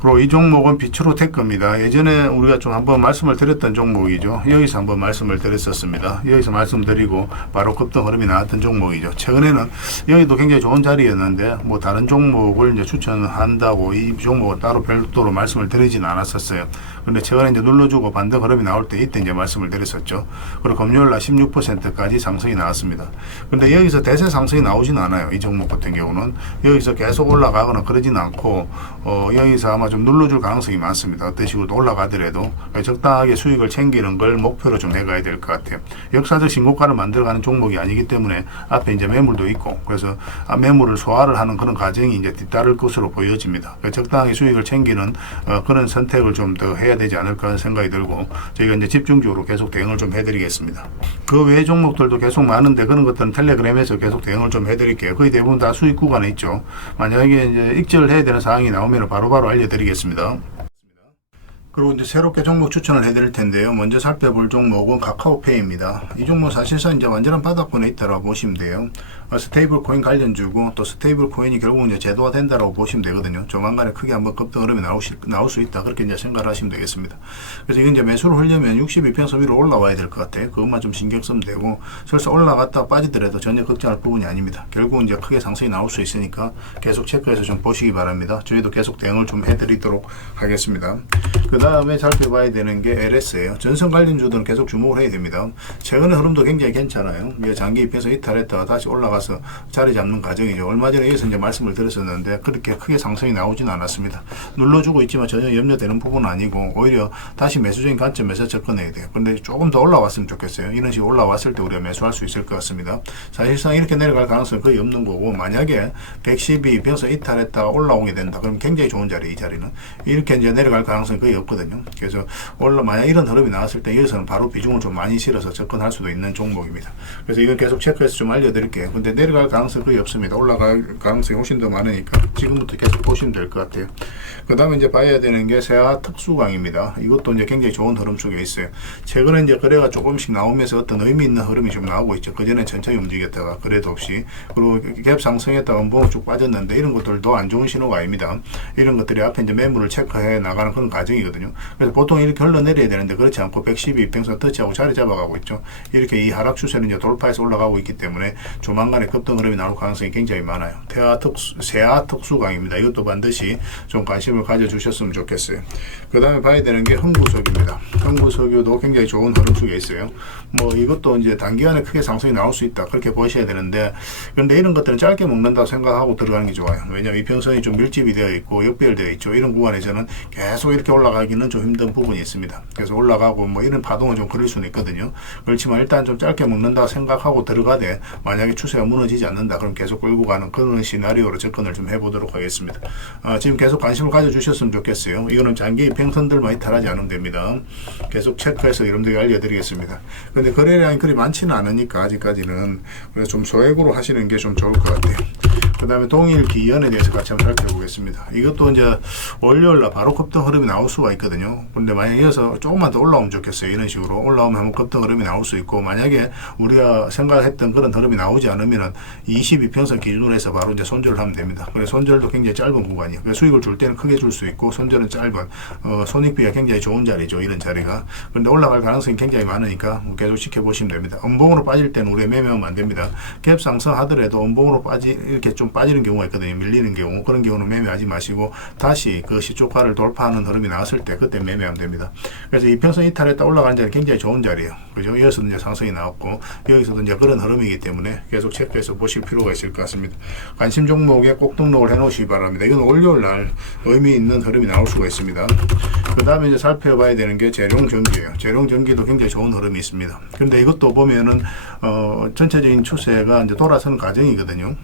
그리고 이 종목은 비추로테크입니다. 예전에 우리가 좀 한번 말씀을 드렸던 종목이죠. 여기서 한번 말씀을 드렸었습니다. 여기서 말씀드리고 바로 급등 흐름이 나왔던 종목이죠. 최근에는 여기도 굉장히 좋은 자리였는데 다른 종목을 이제 추천한다고 이 종목을 따로 별도로 말씀을 드리지는 않았었어요. 근데 최근에 이제 눌러주고 반등 흐름이 나올 때 이때 이제 말씀을 드렸었죠. 그리고 금요일 날 16%까지 상승이 나왔습니다. 근데 여기서 대세 상승이 나오지는 않아요. 이 종목 같은 경우는 여기서 계속 올라가거나 그러지는 않고 여기서 아마 좀 눌러줄 가능성이 많습니다. 어떤 식으로 올라가더라도 적당하게 수익을 챙기는 걸 목표로 좀 해가야 될 것 같아요. 역사적 신고가를 만들어가는 종목이 아니기 때문에 앞에 이제 매물도 있고, 그래서 매물을 소화를 하는 그런 과정이 이제 뒤따를 것으로 보여집니다. 적당하게 수익을 챙기는 그런 선택을 좀 더 해야 되지 않을까 하는 생각이 들고, 저희가 이제 집중적으로 계속 대응을 좀 해드리겠습니다. 그 외 종목들도 계속 많은데 그런 것들은 텔레그램에서 계속 대응을 좀 해드릴게요. 거의 대부분 다 수익 구간에 있죠. 만약에 이제 익절을 해야 되는 상황이 나오면 바로바로 알려드리겠습니다. 그리고 이제 새롭게 종목 추천을 해드릴 텐데요. 먼저 살펴볼 종목은 카카오페이입니다. 이 종목 사실상 이제 완전한 바닥권에 있다라고 보시면 돼요. 스테이블 코인 관련주고, 또 스테이블 코인이 결국 이제 제도화 된다라고 보시면 되거든요. 조만간에 크게 한번 급등 흐름이 나올 수 있다, 그렇게 이제 생각을 하시면 되겠습니다. 그래서 이건 이제 매수를 하려면 62평선 위로 올라와야 될 것 같아요. 그것만 좀 신경 쓰면 되고, 설사 올라갔다 빠지더라도 전혀 걱정할 부분이 아닙니다. 결국은 이제 크게 상승이 나올 수 있으니까 계속 체크해서 좀 보시기 바랍니다. 저희도 계속 대응을 좀 해드리도록 하겠습니다. 그 다음에 살펴봐야 되는 게 LS예요. 전선 관련주들은 계속 주목을 해야 됩니다. 최근의 흐름도 굉장히 괜찮아요. 장기 입에서 이탈했다가 다시 올라가서 자리 잡는 과정이죠. 얼마 전에 여기서 이제 말씀을 드렸었는데 그렇게 크게 상승이 나오지는 않았습니다. 눌러주고 있지만 전혀 염려되는 부분은 아니고, 오히려 다시 매수적인 관점에서 접근해야 돼요. 근데 조금 더 올라왔으면 좋겠어요. 이런 식으로 올라왔을 때 우리가 매수할 수 있을 것 같습니다. 사실상 이렇게 내려갈 가능성은 거의 없는 거고, 만약에 112평선 이탈했다가 올라오게 된다, 그럼 굉장히 좋은 자리, 이 자리는 이렇게 이제 내려갈 가능성이 거의 없거든요. 그래서 만약 이런 흐름이 나왔을 때 여기서는 바로 비중을 좀 많이 실어서 접근할 수도 있는 종목입니다. 그래서 이건 계속 체크해서 좀 알려드릴게요. 근데 내려갈 가능성이 거의 없습니다. 올라갈 가능성이 훨씬 더 많으니까 지금부터 계속 보시면 될 것 같아요. 그 다음에 이제 봐야 되는 게 세아 특수강입니다. 이것도 이제 굉장히 좋은 흐름 속에 있어요. 최근에 이제 거래가 조금씩 나오면서 어떤 의미 있는 흐름이 좀 나오고 있죠. 그전에 천천히 움직였다가 거래도 없이, 그리고 갭 상승했다가 음봉으로 쭉 빠졌는데 이런 것들도 안 좋은 신호가 아닙니다. 이런 것들이 앞에 이제 매물을 체크해 나가는 그런 과정이거든요. 그래서 보통 이렇게 흘러내려야 되는데 그렇지 않고 112 이평선 터치하고 자리 잡아가고 있죠. 이렇게 이 하락 추세는 이제 돌파해서 올라가고 있기 때문에 조만간에 급등 흐름이 나올 가능성이 굉장히 많아요. 세아 특수강입니다. 이것도 반드시 좀 관심을 가져주셨으면 좋겠어요. 그 다음에 봐야 되는 게 흥구석유입니다. 흥구석유도 굉장히 좋은 흐름 속에 있어요. 뭐 이것도 이제 단기간에 크게 상승이 나올 수 있다, 그렇게 보셔야 되는데, 그런데 이런 것들은 짧게 먹는다고 생각하고 들어가는 게 좋아요. 왜냐하면 이평선이 좀 밀집이 되어 있고 역배열되어 있죠. 이런 구간에서는 계속 이렇게 올라가기는 좀 힘든 부분이 있습니다. 그래서 올라가고 뭐 이런 파동은 좀 그럴 수는 있거든요. 그렇지만 일단 좀 짧게 먹는다 생각하고 들어가되, 만약에 추세가 무너지지 않는다 그럼 계속 끌고 가는 그런 시나리오로 접근을 좀 해보도록 하겠습니다. 지금 계속 관심을 가져주셨으면 좋겠어요. 이거는 장기 이평선들만 이탈하지 않으면 됩니다. 계속 체크해서 여러분들에게 알려드리겠습니다. 근데 거래량이 그리 많지는 않으니까 아직까지는, 그래서 좀 소액으로 하시는 게 좀 좋을 것 같아요. 그 다음에 동일기연에 대해서 같이 한번 살펴보겠습니다. 이것도 이제 월요일날 바로 급등 흐름이 나올 수가 있거든요. 근데 만약에 이어서 조금만 더 올라오면 좋겠어요. 이런 식으로 올라오면 한번 급등 흐름이 나올 수 있고, 만약에 우리가 생각했던 그런 흐름이 나오지 않으면은 22평선 기준으로 해서 바로 이제 손절을 하면 됩니다. 그래서 손절도 굉장히 짧은 구간이에요. 그래서 수익을 줄 때는 크게 줄 수 있고, 손절은 짧은, 손익비가 굉장히 좋은 자리죠. 이런 자리가. 그런데 올라갈 가능성이 굉장히 많으니까 계속 지켜보시면 됩니다. 음봉으로 빠질 때는 우리가 매매하면 안 됩니다. 갭 상승하더라도 음봉으로 이렇게 좀 빠지는 경우가 있거든요. 밀리는 경우. 그런 경우는 매매하지 마시고 다시 그 시초가를 돌파하는 흐름이 나왔을 때 그때 매매하면 됩니다. 그래서 이평선 이탈했다 올라가는 자리 굉장히 좋은 자리예요. 그죠? 여기서도 이제 상승이 나왔고 여기서도 이제 그런 흐름이기 때문에 계속 체크해서 보실 필요가 있을 것 같습니다. 관심 종목에 꼭 등록을 해 놓으시기 바랍니다. 이건 월요일 날 의미 있는 흐름이 나올 수가 있습니다. 그 다음에 이제 살펴봐야 되는 게 재룡전기예요. 재룡전기도 굉장히 좋은 흐름이 있습니다. 근데 이것도 보면은 전체적인 추세가 이제 돌아서는 과정이거든요.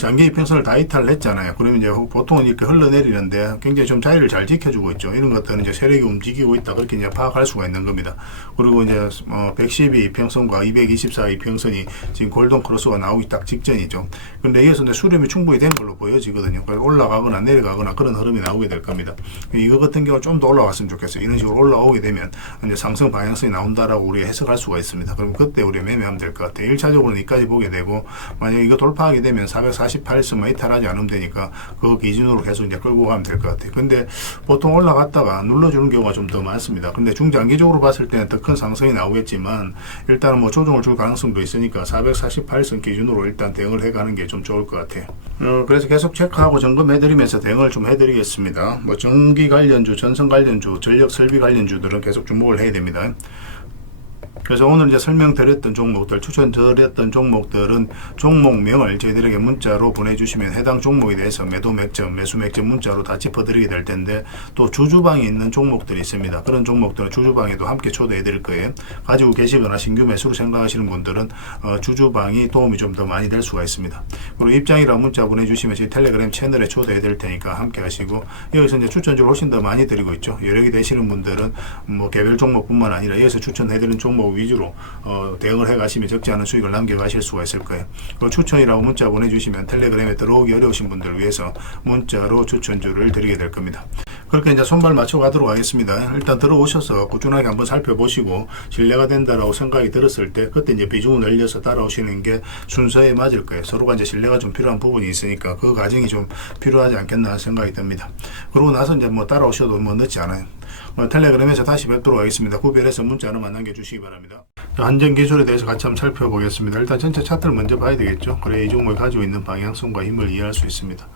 장기 이평선을 다 이탈을 했잖아요. 그러면 이제 보통은 이렇게 흘러내리는데 굉장히 좀 자리를 잘 지켜주고 있죠. 이런 것들은 이제 세력이 움직이고 있다, 그렇게 이제 파악할 수가 있는 겁니다. 그리고 이제 112 이평선과 224 이평선이 지금 골든 크로스가 나오기 딱 직전이죠. 근데 여기서 이제 수렴이 충분히 된 걸로 보여지거든요. 그래서 올라가거나 내려가거나 그런 흐름이 나오게 될 겁니다. 이거 같은 경우 좀 더 올라갔으면 좋겠어요. 이런 식으로 올라오게 되면 이제 상승 방향성이 나온다라고 우리가 해석할 수가 있습니다. 그럼 그때 우리가 매매하면 될 것 같아요. 1차적으로는 이까지 보게 되고, 만약에 이거 돌파하게 되면 448선만 이탈하지 않으면 되니까 그 기준으로 계속 이제 끌고 가면 될 것 같아요. 근데 보통 올라갔다가 눌러주는 경우가 좀 더 많습니다. 근데 중장기적으로 봤을 때는 더 큰 상승이 나오겠지만, 일단은 뭐 조정을 줄 가능성도 있으니까 448선 기준으로 일단 대응을 해가는 게 좀 좋을 것 같아요. 그래서 계속 체크하고 점검해드리면서 대응을 좀 해드리겠습니다. 뭐 전기 관련주, 전선 관련주, 전력 설비 관련주들은 계속 주목을 해야 됩니다. 그래서 오늘 이제 설명드렸던 종목들, 추천드렸던 종목들은 종목명을 저희들에게 문자로 보내주시면 해당 종목에 대해서 매도 맥점, 매수 맥점 문자로 다 짚어드리게 될 텐데, 또 주주방에 있는 종목들이 있습니다. 그런 종목들은 주주방에도 함께 초대해 드릴 거예요. 가지고 계시거나 신규 매수로 생각하시는 분들은 주주방이 도움이 좀 더 많이 될 수가 있습니다. 그리고 입장이라고 문자 보내주시면 저희 텔레그램 채널에 초대해 드릴 테니까 함께 하시고, 여기서 이제 추천주를 훨씬 더 많이 드리고 있죠. 여력이 되시는 분들은 뭐 개별 종목뿐만 아니라 여기서 추천해 드리는 종목 위주로 대응을 해 가시면 적지 않은 수익을 남겨 가실 수가 있을 거예요. 추천이라고 문자 보내주시면 텔레그램에 들어오기 어려우신 분들을 위해서 문자로 추천주를 드리게 될 겁니다. 그렇게 이제 손발 맞춰 가도록 하겠습니다. 일단 들어오셔서 꾸준하게 한번 살펴보시고 신뢰가 된다라고 생각이 들었을 때 그때 이제 비중을 늘려서 따라오시는 게 순서에 맞을 거예요. 서로가 이제 신뢰가 좀 필요한 부분이 있으니까 그 과정이 좀 필요하지 않겠나 생각이 듭니다. 그러고 나서 이제 뭐 따라오셔도 뭐 늦지 않아요. 텔레그램에서 다시 뵙도록 하겠습니다. 구별해서 문자 하나만 남겨주시기 바랍니다. 한전기술에 대해서 같이 한번 살펴보겠습니다. 일단 전체 차트를 먼저 봐야 되겠죠. 그래야 이 종목이 가지고 있는 방향성과 힘을 이해할 수 있습니다.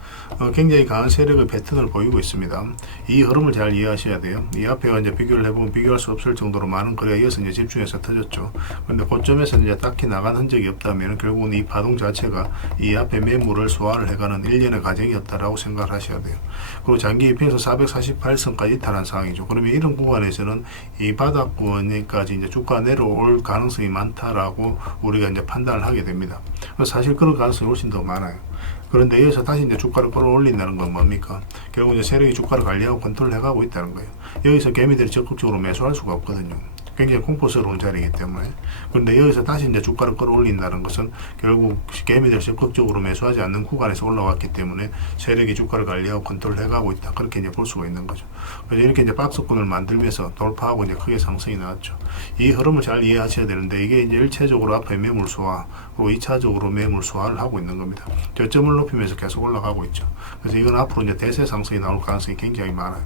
굉장히 강한 세력의 패턴을 보이고 있습니다. 이 흐름을 잘 이해하셔야 돼요. 이 앞에가 이제 비교를 해보면 비교할 수 없을 정도로 많은 거래가 이어서 이제 집중해서 터졌죠. 그런데 고점에서 이제 딱히 나간 흔적이 없다면 결국은 이 파동 자체가 이 앞에 매물을 소화를 해가는 일련의 과정이었다라고 생각을 하셔야 돼요. 그리고 장기 입행에서 448선까지 이탈한 상황이죠. 그러면 이런 구간에서는 이 바닥권까지 이제 주가 내려올 가능성이 많다라고 우리가 이제 판단을 하게 됩니다. 사실 그런 가능성이 훨씬 더 많아요. 그런데 여기서 다시 이제 주가를 끌어올린다는 건 뭡니까? 결국 이제 세력이 주가를 관리하고 컨트롤 해가고 있다는 거예요. 여기서 개미들이 적극적으로 매수할 수가 없거든요. 굉장히 공포스러운 자리이기 때문에. 그런데 여기서 다시 이제 주가를 끌어올린다는 것은 결국 개미들 적극적으로 매수하지 않는 구간에서 올라왔기 때문에 세력이 주가를 관리하고 컨트롤해가고 있다. 그렇게 이제 볼 수가 있는 거죠. 그래서 이렇게 이제 박스권을 만들면서 돌파하고 이제 크게 상승이 나왔죠. 이 흐름을 잘 이해하셔야 되는데 이게 이제 일차적으로 앞에 매물 소화, 그리고 2차적으로 매물 소화를 하고 있는 겁니다. 저점을 높이면서 계속 올라가고 있죠. 그래서 이건 앞으로 이제 대세 상승이 나올 가능성이 굉장히 많아요.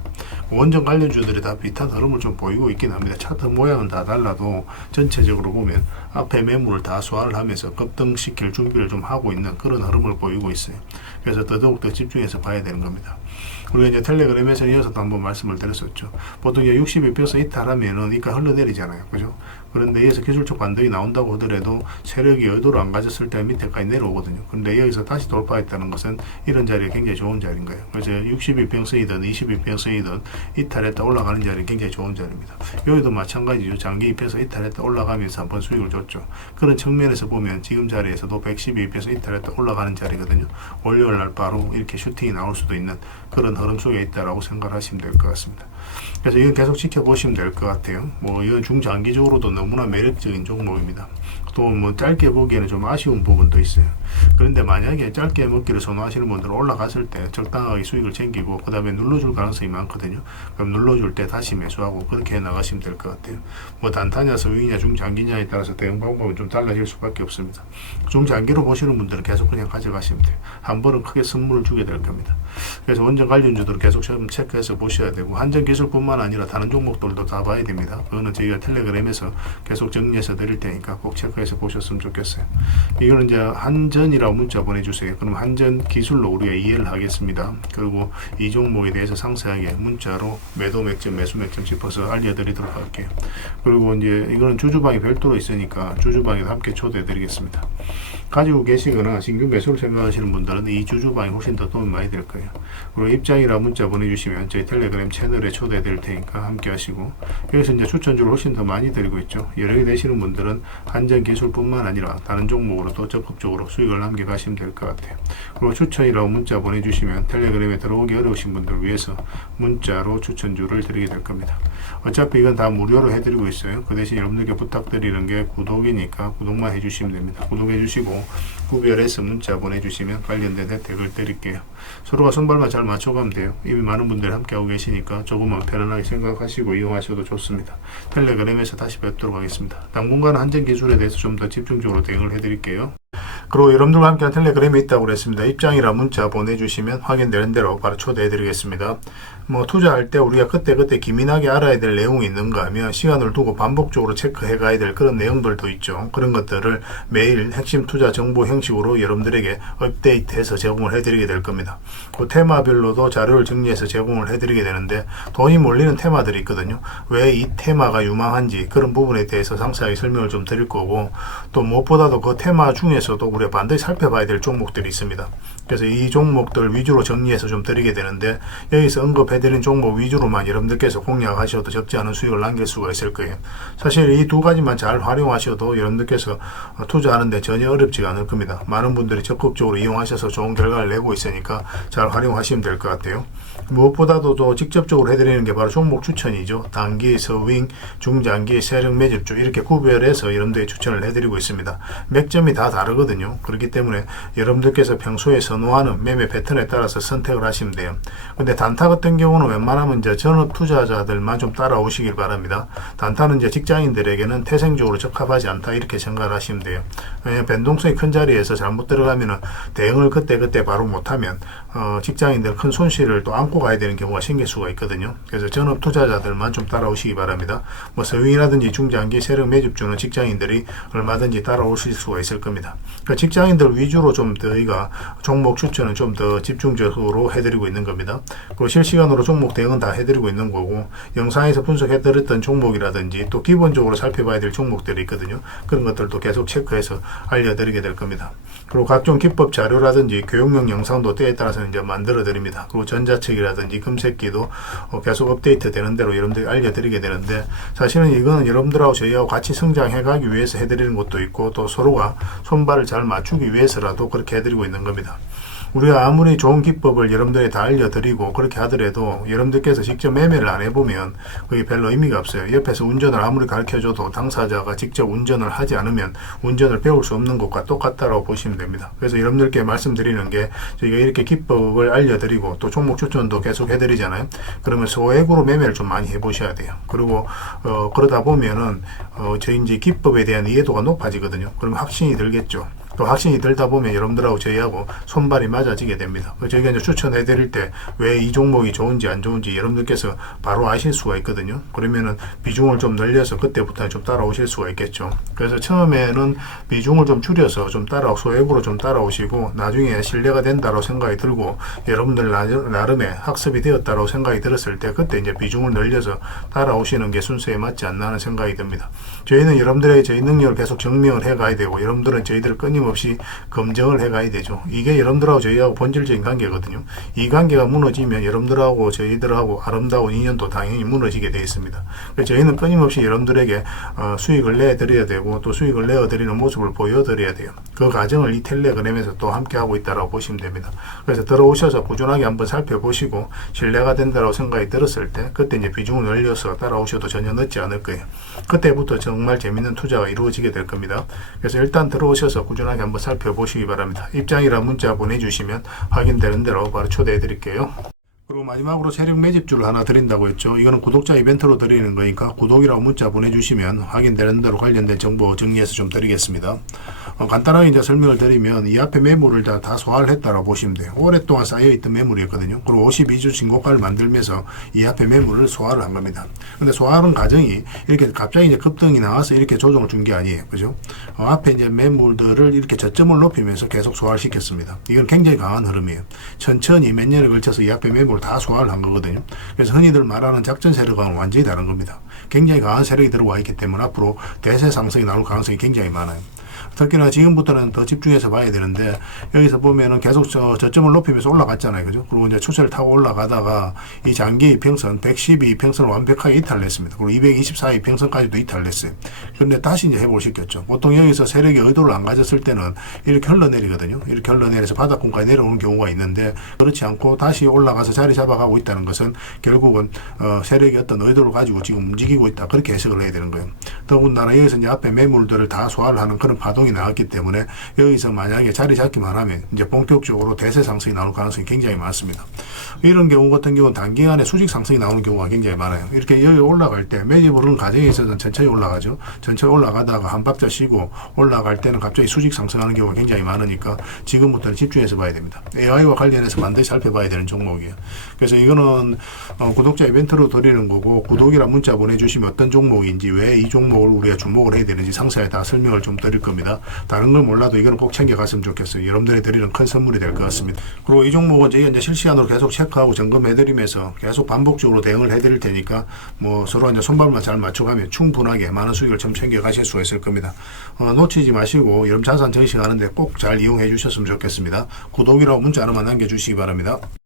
원전 관련주들이 다 비슷한 흐름을 좀 보이고 있긴 합니다. 차트 모양은 다 달라도 전체적으로 보면 앞에 매물을 다 소화를 하면서 급등시킬 준비를 좀 하고 있는 그런 흐름을 보이고 있어요. 그래서 더더욱 집중해서 봐야 되는 겁니다. 우리가 이제 텔레그램에서 이어서도 한번 말씀을 드렸었죠. 보통 62평선 이탈하면은 이가 흘러내리잖아요. 그죠? 그런데 여기서 기술적 반등이 나온다고 하더라도 세력이 의도를 안 가졌을 때 밑에까지 내려오거든요. 그런데 여기서 다시 돌파했다는 것은 이런 자리가 굉장히 좋은 자리인 거예요. 그래서 62평선이든 22평선이든 이탈했다 올라가는 자리는 굉장히 좋은 자리입니다. 여기도 마찬가지죠. 장기 입에서 이탈했다 올라가면서 한번 수익을 줬죠. 그런 측면에서 보면 지금 자리에서도 112평선 이탈했다 올라가는 자리거든요. 월요일 날 바로 이렇게 슈팅이 나올 수도 있는 그런 흐름 속에 있다라고 생각하시면 될 것 같습니다. 그래서 이건 계속 지켜보시면 될 것 같아요. 뭐 이건 중장기적으로도 너무나 매력적인 종목입니다. 또 뭐 짧게 보기에는 좀 아쉬운 부분도 있어요. 그런데 만약에 짧게 먹기를 선호하시는 분들은 올라갔을 때 적당하게 수익을 챙기고 그 다음에 눌러줄 가능성이 많거든요. 그럼 눌러줄 때 다시 매수하고 그렇게 해 나가시면 될 것 같아요. 뭐 단타냐 서윙이냐 중장기냐에 따라서 대응 방법은 좀 달라질 수밖에 없습니다. 중장기로 보시는 분들은 계속 그냥 가져가시면 돼요. 한 번은 크게 선물을 주게 될 겁니다. 그래서 원전 관련주들은 계속 좀 체크해서 보셔야 되고 한전 기술뿐만 아니라 다른 종목들도 다 봐야 됩니다. 그거는 저희가 텔레그램에서 계속 정리해서 드릴 테니까 꼭 체크해서 보셨으면 좋겠어요. 이거는 이제 한전이라고 문자 보내주세요. 그럼 한전 기술로 우리가 이해를 하겠습니다. 그리고 이 종목에 대해서 상세하게 문자로 매도 맥점, 매수 맥점 짚어서 알려드리도록 할게요. 그리고 이제 이거는 주주방이 별도로 있으니까 주주방에도 함께 초대해드리겠습니다. 가지고 계시거나 신규 매수를 생각하시는 분들은 이 주주방이 훨씬 더 도움이 많이 될 거예요. 그리고 입장이라 문자 보내주시면 저희 텔레그램 채널에 초대해 드릴 테니까 함께 하시고 여기서 이제 추천주를 훨씬 더 많이 드리고 있죠. 여러 개 되시는 분들은 한전 기술뿐만 아니라 다른 종목으로도 적극적으로 수익을 남겨가시면 될 것 같아요. 그리고 추천이라고 문자 보내주시면 텔레그램에 들어오기 어려우신 분들을 위해서 문자로 추천주를 드리게 될 겁니다. 어차피 이건 다 무료로 해드리고 있어요. 그 대신 여러분들께 부탁드리는 게 구독이니까 구독만 해주시면 됩니다. 구독해 주시고 구별해서 문자 보내주시면 관련된 혜택을 드릴게요. 서로가 손발만 잘 맞춰가면 돼요. 이미 많은 분들이 함께하고 계시니까 조금만 편안하게 생각하시고 이용하셔도 좋습니다. 텔레그램에서 다시 뵙도록 하겠습니다. 당분간은 한전 기술에 대해서 좀 더 집중적으로 대응을 해드릴게요. 그리고 여러분들과 함께한 텔레그램이 있다고 그랬습니다. 입장이라 문자 보내주시면 확인되는 대로 바로 초대해드리겠습니다. 뭐 투자할 때 우리가 그때그때 기민하게 알아야 될 내용이 있는가 하면 시간을 두고 반복적으로 체크해 가야 될 그런 내용들도 있죠. 그런 것들을 매일 핵심 투자 정보 형식으로 여러분들에게 업데이트해서 제공을 해드리게 될 겁니다. 그 테마별로도 자료를 정리해서 제공을 해드리게 되는데 돈이 몰리는 테마들이 있거든요. 왜 이 테마가 유망한지 그런 부분에 대해서 상세하게 설명을 좀 드릴 거고 또 무엇보다도 그 테마 중에서도 우리가 반드시 살펴봐야 될 종목들이 있습니다. 그래서 이 종목들 위주로 정리해서 좀 드리게 되는데 여기서 언급해드린 종목 위주로만 여러분들께서 공략하셔도 적지 않은 수익을 남길 수가 있을 거예요. 사실 이 두 가지만 잘 활용하셔도 여러분들께서 투자하는데 전혀 어렵지가 않을 겁니다. 많은 분들이 적극적으로 이용하셔서 좋은 결과를 내고 있으니까 잘 활용하시면 될 것 같아요. 무엇보다도 또 직접적으로 해드리는 게 바로 종목 추천이죠. 단기, 서윙, 중장기, 세력 매집주 이렇게 구별해서 여러분들이 추천을 해드리고 있습니다. 맥점이 다 다르거든요. 그렇기 때문에 여러분들께서 평소에 선호하는 매매 패턴에 따라서 선택을 하시면 돼요. 근데 단타 같은 경우는 웬만하면 이제 전업 투자자들만 좀 따라오시길 바랍니다. 단타는 이제 직장인들에게는 태생적으로 적합하지 않다 이렇게 생각을 하시면 돼요. 왜냐하면 변동성이 큰 자리에서 잘못 들어가면은 대응을 그때 바로 못하면 직장인들 큰 손실을 또 안고 가야 되는 경우가 생길 수가 있거든요. 그래서 전업 투자자들만 좀 따라오시기 바랍니다. 뭐 서윙이라든지 중장기 세력 매집주는 직장인들이 얼마든지 따라오실 수가 있을 겁니다. 그러니까 직장인들 위주로 좀 저희가 종목 추천은 좀 더 집중적으로 해드리고 있는 겁니다. 그리고 실시간으로 종목 대응은 다 해드리고 있는 거고 영상에서 분석해드렸던 종목이라든지 또 기본적으로 살펴봐야 될 종목들이 있거든요. 그런 것들도 계속 체크해서 알려드리게 될 겁니다. 그리고 각종 기법 자료라든지 교육용 영상도 때에 따라서는 이제 만들어 드립니다. 그리고 전자책이라든지 금색기도 계속 업데이트 되는 대로 여러분들이 알려드리게 되는데 사실은 이거는 여러분들하고 저희하고 같이 성장해 가기 위해서 해드리는 것도 있고 또 서로가 손발을 잘 맞추기 위해서라도 그렇게 해드리고 있는 겁니다. 우리가 아무리 좋은 기법을 여러분들이 다 알려드리고 그렇게 하더라도 여러분들께서 직접 매매를 안 해보면 그게 별로 의미가 없어요. 옆에서 운전을 아무리 가르쳐줘도 당사자가 직접 운전을 하지 않으면 운전을 배울 수 없는 것과 똑같다고 보시면 됩니다. 그래서 여러분들께 말씀드리는 게 저희가 이렇게 기법을 알려드리고 또 종목 추천도 계속 해드리잖아요. 그러면 소액으로 매매를 좀 많이 해보셔야 돼요. 그리고 그러다 보면은 저희 이제 기법에 대한 이해도가 높아지거든요. 그러면 확신이 들겠죠. 또 확신이 들다 보면 여러분들하고 저희하고 손발이 맞아지게 됩니다. 저희가 이제 추천해 드릴 때 왜 이 종목이 좋은지 안 좋은지 여러분들께서 바로 아실 수가 있거든요. 그러면은 비중을 좀 늘려서 그때부터 좀 따라오실 수가 있겠죠. 그래서 처음에는 비중을 좀 줄여서 좀 소액으로 좀 따라오시고 나중에 신뢰가 된다고 생각이 들고 여러분들 나름의 학습이 되었다고 생각이 들었을 때 그때 이제 비중을 늘려서 따라오시는 게 순서에 맞지 않나 하는 생각이 듭니다. 저희는 여러분들에게 저희 능력을 계속 증명을 해 가야 되고 여러분들은 저희들을 끊임없이 검증을 해 가야 되죠. 이게 여러분들하고 저희하고 본질적인 관계거든요. 이 관계가 무너지면 여러분들하고 저희들하고 아름다운 인연도 당연히 무너지게 되어 있습니다. 그래서 저희는 끊임없이 여러분들에게 수익을 내드려야 되고 또 수익을 내어드리는 모습을 보여드려야 돼요. 그 과정을 이 텔레그램에서 또 함께 하고 있다고 보시면 됩니다. 그래서 들어오셔서 꾸준하게 한번 살펴보시고 신뢰가 된다고 생각이 들었을 때 그때 이제 비중을 늘려서 따라오셔도 전혀 늦지 않을 거예요. 그때부터 정말 재밌는 투자가 이루어지게 될 겁니다. 그래서 일단 들어오셔서 꾸준하게 한번 살펴보시기 바랍니다. 입장이란 문자 보내주시면 확인되는 대로 바로 초대해 드릴게요. 그리고 마지막으로 세력 매집주를 하나 드린다고 했죠. 이거는 구독자 이벤트로 드리는 거니까 구독이라고 문자 보내주시면 확인되는 대로 관련된 정보 정리해서 좀 드리겠습니다. 간단하게 이제 설명을 드리면 이 앞에 매물을 다 소화를 했다고 보시면 돼요. 오랫동안 쌓여있던 매물이었거든요. 그리고 52주 신고가를 만들면서 이 앞에 매물을 소화를 한 겁니다. 근데 소화하는 과정이 이렇게 갑자기 이제 급등이 나와서 이렇게 조정을 준 게 아니에요. 그죠? 앞에 이제 매물들을 이렇게 저점을 높이면서 계속 소화를 시켰습니다. 이건 굉장히 강한 흐름이에요. 천천히 몇 년에 걸쳐서 이 앞에 매물을 다 소화를 한 거거든요. 그래서 흔히들 말하는 작전 세력과는 완전히 다른 겁니다. 굉장히 강한 세력이 들어와 있기 때문에 앞으로 대세 상승이 나올 가능성이 굉장히 많아요. 특히나 지금부터는 더 집중해서 봐야 되는데 여기서 보면은 계속 저점을 높이면서 올라갔잖아요. 그죠? 그리고 이제 추세를 타고 올라가다가 이 장기 이평선 112 이평선을 완벽하게 이탈했습니다. 그리고 224 이평선까지도 이탈했어요. 그런데 다시 이제 회복을 시켰죠. 보통 여기서 세력이 의도를 안 가졌을 때는 이렇게 흘러내리거든요. 이렇게 흘러내려서 바닥권까지 내려오는 경우가 있는데 그렇지 않고 다시 올라가서 자리 잡아가고 있다는 것은 결국은 세력이 어떤 의도를 가지고 지금 움직이고 있다. 그렇게 해석을 해야 되는 거예요. 더군다나 여기서 이제 앞에 매물들을 다 소화를 하는 그런 파동이 나왔기 때문에 여기서 만약에 자리 잡기만 하면 이제 본격적으로 대세 상승이 나올 가능성이 굉장히 많습니다. 이런 경우 같은 경우는 단기간에 수직 상승이 나오는 경우가 굉장히 많아요. 이렇게 여기 올라갈 때 매집 오르는 과정에 있어서는 천천히 올라가죠. 천천히 올라가다가 한 박자 쉬고 올라갈 때는 갑자기 수직 상승하는 경우가 굉장히 많으니까 지금부터는 집중해서 봐야 됩니다. AI와 관련해서 반드시 살펴봐야 되는 종목이에요. 그래서 이거는 구독자 이벤트로 드리는 거고 구독이란 문자 보내주시면 어떤 종목인지 왜 이 종목을 우리가 주목을 해야 되는지 상세하게 다 설명을 좀 드릴 겁니다. 다른 걸 몰라도 이거는 꼭 챙겨갔으면 좋겠어요. 여러분들이 드리는 큰 선물이 될 것 같습니다. 그리고 이 종목은 저희가 이제 실시간으로 계속 체크하고 점검해드리면서 계속 반복적으로 대응을 해드릴 테니까 뭐 서로 이제 손발만 잘 맞춰가면 충분하게 많은 수익을 좀 챙겨가실 수가 있을 겁니다. 놓치지 마시고 여러분 자산 전시하는데 꼭 잘 이용해 주셨으면 좋겠습니다. 구독이라고 문자 하나만 남겨주시기 바랍니다.